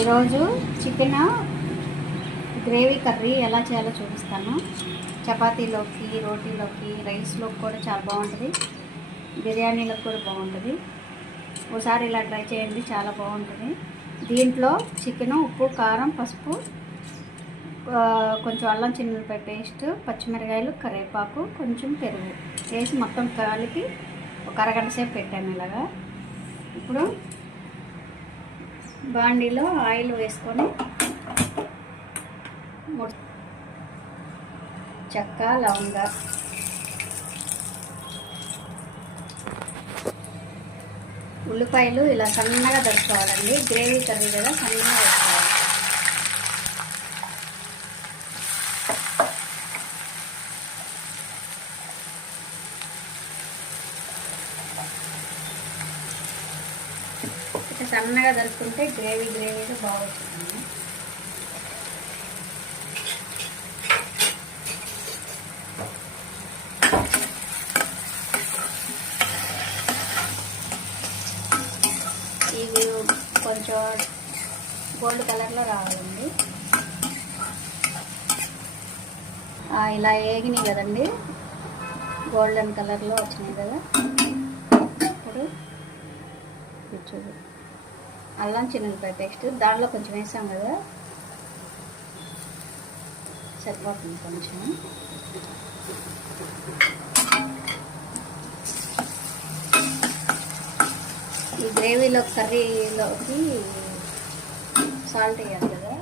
ఈరోజు chicken gravy curry ఎలా చేయాలో చూపిస్తాను. చపాతీలోకి, రోటీలోకి, రైస్లోకి కూడా చాలా బాగుంటుంది. బిర్యానీలోకి కూడా బాగుంటుంది. ఒకసారి ఇలా ట్రై చేయండి, చాలా బాగుంటుంది. దీంట్లో చికెన్, ఉప్పు, కారం, పసుపు, కొంచెం అల్లం చిన్నులపాయ పేస్ట్, పచ్చిమిరకాయలు, కరివేపాకు, కొంచెం పెరుగు వేసి మొత్తం కలిపి ఒక అరగంట సేపు పెట్టాను ఇలాగా. ఇప్పుడు బాండీలో ఆయిల్ వేసుకొని చెక్క, లవంగ, ఉల్లిపాయలు ఇలా సన్నగా దొరుకుకోవాలండి. గ్రేవీ కర్రీ కదా, సన్నగా వేసుకోవాలి. సన్నగా దొరుకుతుంటే గ్రేవీగా బాగా వస్తుంది. ఇది కొంచెం గోల్డ్ కలర్లో రావాలండి. ఇలా వేగినాయి కదండి, గోల్డెన్ కలర్లో వచ్చినాయి కదా. ఇప్పుడు చూడు, అల్లం చిన్నులపాయ పేస్ట్ దాంట్లో కొంచెం వేసాం కదా, సరిపోతుంది కొంచెం. ఈ గ్రేవీలో, కర్రీలోకి సాల్ట్ వేయాలి కదా.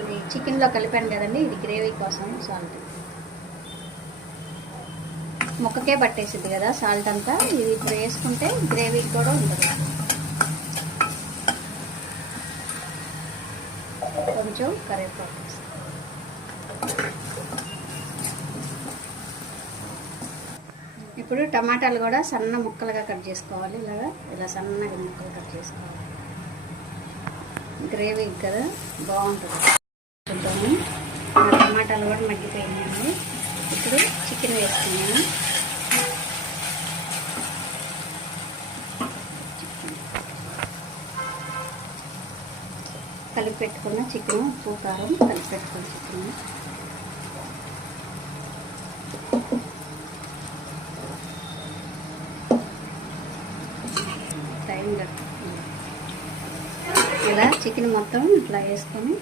ఇది చికెన్లో కలిపాను కదండి, ఇది గ్రేవీ కోసం సాల్ట్. ముక్కకే పట్టేసింది కదా సాల్ట్ అంతా. ఇది ఇప్పుడు వేసుకుంటే గ్రేవీ కూడా ఉంటుంది. కొంచెం కరివేపాకు. ఇప్పుడు టమాటాలు కూడా సన్న ముక్కలుగా కట్ చేసుకోవాలి. ఇలా సన్నగా ముక్కలు కట్ చేసుకోవాలి. గ్రేవీ కదా బాగుంటుంది. చూద్దాము. టమాటాలు కూడా మగ్గిపోయినాయండి. ఇప్పుడు చికెన్ వేసుకున్నాను. కలిపి పెట్టుకున్న చికెన్, ఉప్పు, కారం కలిపి పెట్టుకున్న చికెన్ ఇలా చికెన్ మొత్తం ఇట్లా వేసుకొని